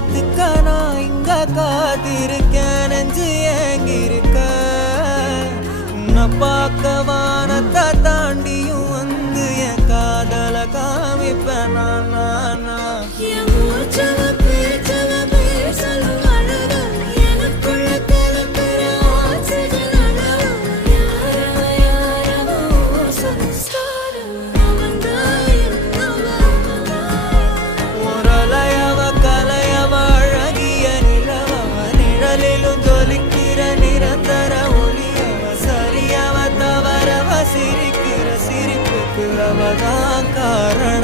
காத்துக்க நான் இங்க காத்திருக்கேன் நெஞ்சு ஏங்கிருக்க உன்னை பார்க்க வானத்தை தாண்டியும் வந்து என் காதல காமிப்பேன் நான் சிரிக்கிற சிரிப்புக்கு அவதான் காரணம்.